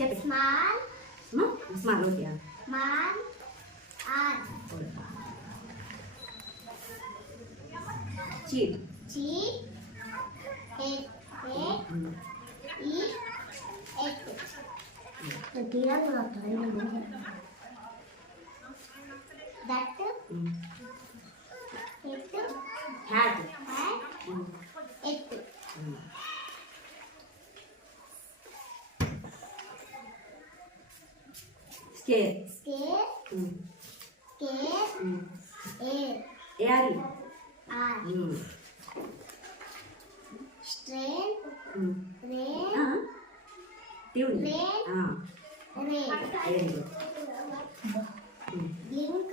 చెప్పు. Small. Small okay. Small. R. Cheat. Cheat. Head. Head. Eat. Egg. That. Hat. Hat. It. Scare. Scare. Scare. Air. Airy. R. Strain. Rain. Tune. Rain. Rain. Very good. Blink.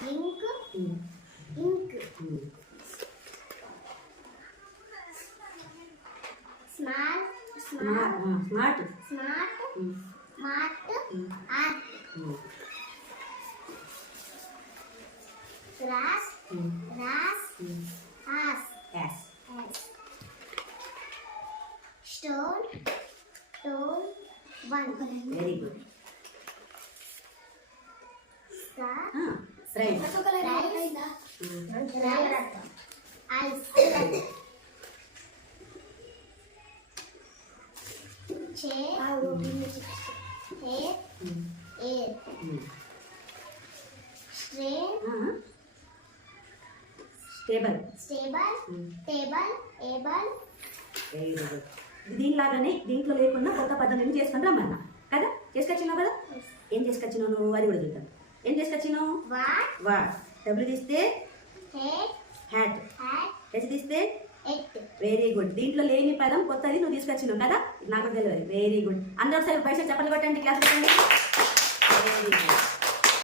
Blink. Ink. Smart. Smart. Smart. Smart. Smart. Art. Grass. Grass. Ass. Yes. Ass. Stone. Stone. One. Very good. Star. Friend. Ice. Chair. Hair. Air. Strain. Stable. Stable. Table. Able. Very good. దీనిలాగానే దీంట్లో లేకుండా కొత్త పద్ధతిని చేసుకుని రమ్మన్నా కదా. చేసుకొచ్చినావు కదా. ఏం చేసుకొచ్చినావు నువ్వు అది కూడా చూద్దాం. ఏం చేసుకొచ్చినావు? వాట్. డబ్ల్యూ తీస్తే హ్యాట్. హెచ్ తీస్తే వెరీ గుడ్. దీంట్లో లేని పదం కొత్తది నువ్వు తీసుకొచ్చినావు కదా. నాకు తెలియదు. Very good. అందరూ ఒకసారి పైసలు చెప్పలు కొట్టండి. క్లాస్ పెట్టండి.